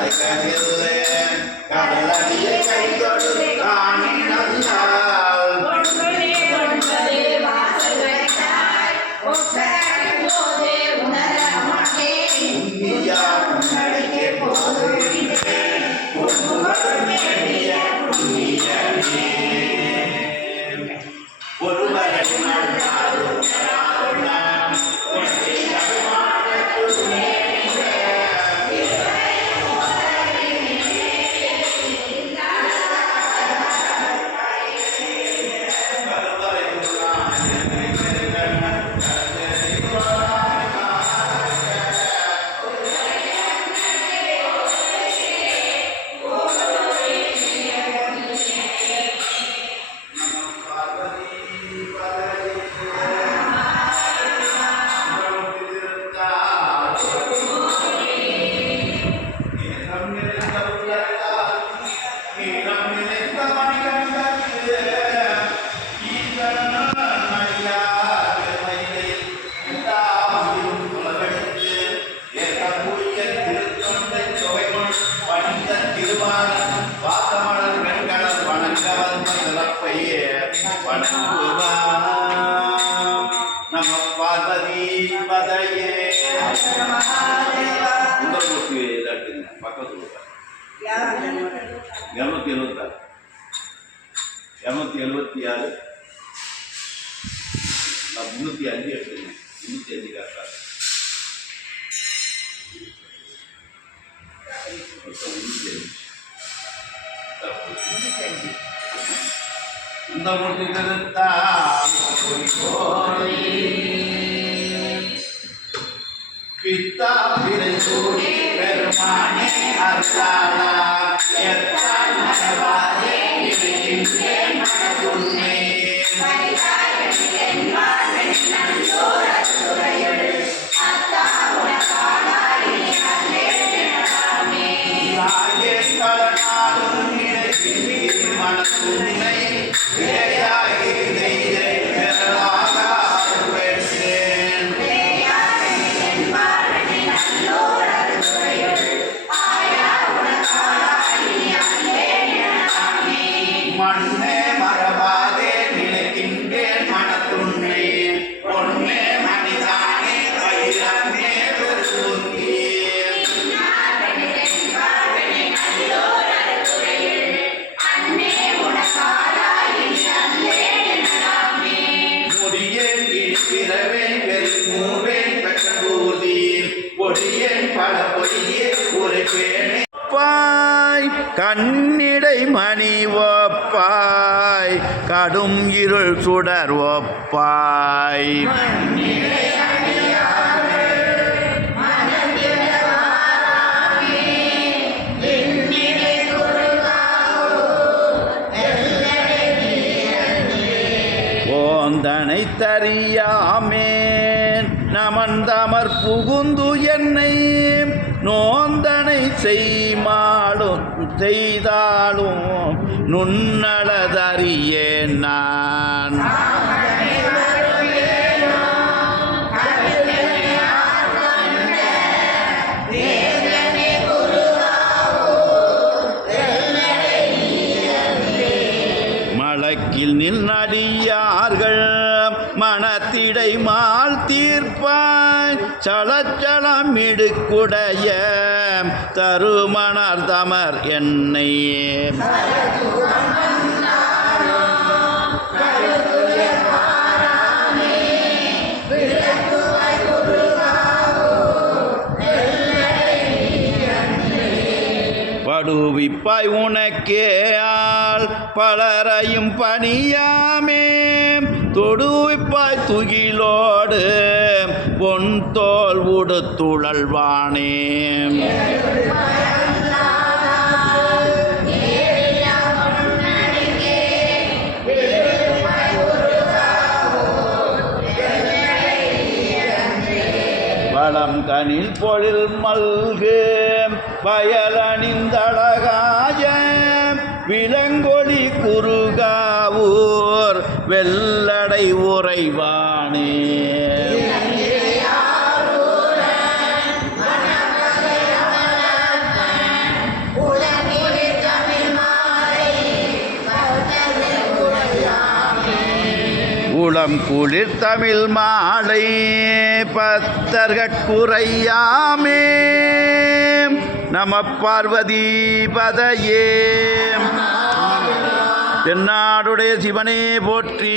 மற்றவோர் கலைகளில்லேன் கடலடியை கை தொடு காணி இரநூத்தி எழுபத்தாறு இரநூத்தி எழுபத்தி ஆறு. நான் முந்நூற்றி அஞ்சு எடுத்துங்க முந்நூற்றி அஞ்சு கரெக்டாக. இந்த மூர்த்தி திருத்தால் பித்தா பிறை சூடி பெருமானே அருளாளா. Yeah. கடும் இருள் சுடர் ஒப்பாய். ஓந்தனை தறியாமே நமந்தமர் புகுந்து என்னை நோந்தனை செய்மாடும் செய்தாலும் நுண்ண நான். மலக்கில் நின்னடியார்கள் மனத்திடை மால் தீர்ப்பாய் சலச்சலம் இடுக்குடைய தருமணர் தமர் என்னையே. படுவிப்பாய் உனக்கே ஆள் பலரையும் பணியாமே. தொடுவிப்பாய் துகிலோடு பொன் தோல் உடுத்துழல்வானே. வளம் கனில் பொழில் மல்கு. வயலணிந்தழகாய விலங்கொடி குறுகாவூர் வெள்ளடை உறைவானே. உளம் குளிர் தமிழ் மாலை பத்தர்கட்குறையாமே நம பார்வதி பதையே. தென்னாடுடைய சிவனே போற்றி.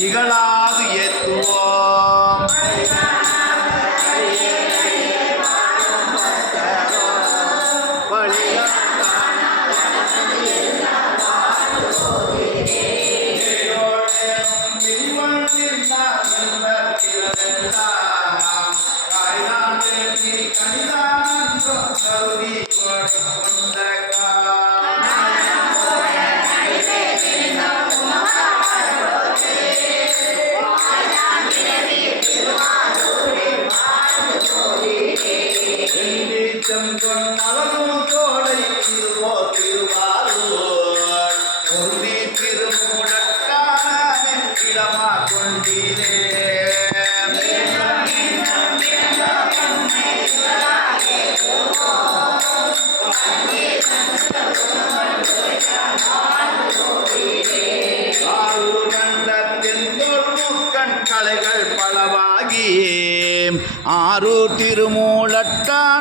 一个啦。ஆறு திருமூலட்டான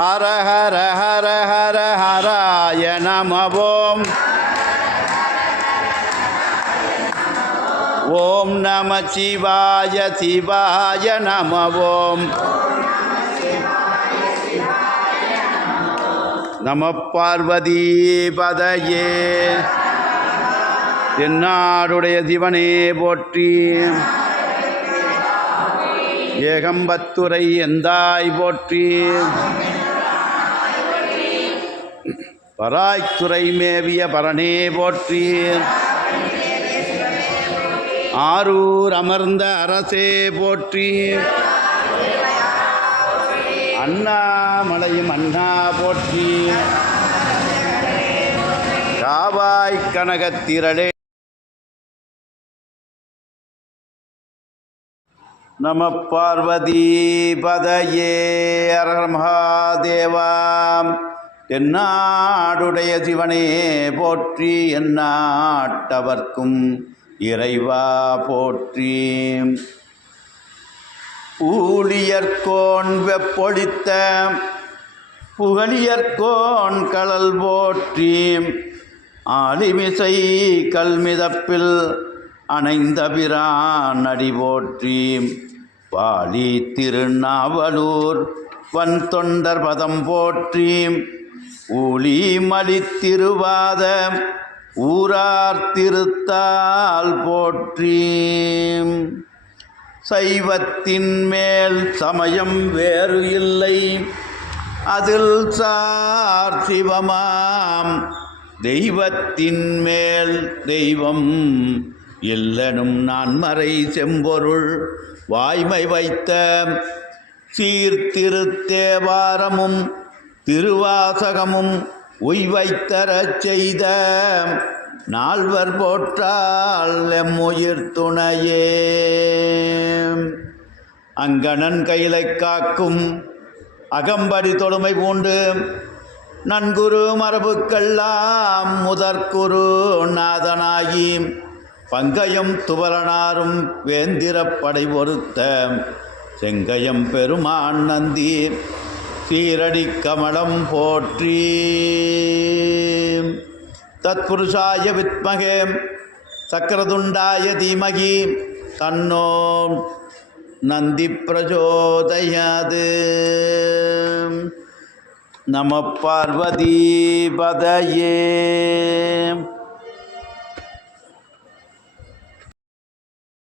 ஹர ஹர ஹர ஹர ஹராய நமவோம். ஓம் நம சிவாய சிவாய நமவோம். நம பார்வதி பதையே. தென்னாடுடைய சிவனே போற்றி. ஏகம்பத்துரை எந்தாய் போற்றி. பராய்த்துறை மேவிய பரணே போற்றி. ஆரூர் அமர்ந்த அரசே போற்றி. அண்ணாமலையும் அண்ணா போற்றி. காவாய் கனகத்திரளே நம பார்வதி பதையே அரஹர என்னாடுடைய சிவனே போற்றி என்னாட்டவர்க்கும் இறைவா போற்றி. ஊழியர்கோன் வெப்பொழித்த புகழியர்கோன் கடல் போற்றி. ஆலிமிசை கல்மிதப்பில் அணைந்த பிரான் அடி போற்றி. பாலி திருநாவலூர் வன் தொண்டர் பதம் போற்றி ஊழி மலித்திருவாத ஊரார் திருத்தால் போற்றி சைவத்தின் மேல் சமயம் வேறு இல்லை. அதில் சார் சிவமாம். தெய்வத்தின் மேல் தெய்வம் இல்லனும் நான்மறை செம்பொருள். வாய்மை வைத்த சீர்திருத்தேவாரமும் திருவாசகமும் உய்வைத்தரச் செய்த நால்வர் போற்றால் எம்முயிர் துணையே. அங்கணன் கையிலை காக்கும் அகம்படி தொழுமை பூண்டு நன்குரு மரபுக்கெல்லாம் முதற்குரு நாதனாயீம் பங்கயம் துவலனாரும் வேந்திரப்படை பொறுத்த செங்கயம் பெருமான் நந்தி சீரடி கமலம் போற்றி. தத்புருஷாய வித்மகே சக்கரதுண்டாய தீமகி தன்னோ நந்தி பிரச்சோதயாது நம பார்வதி பதையே.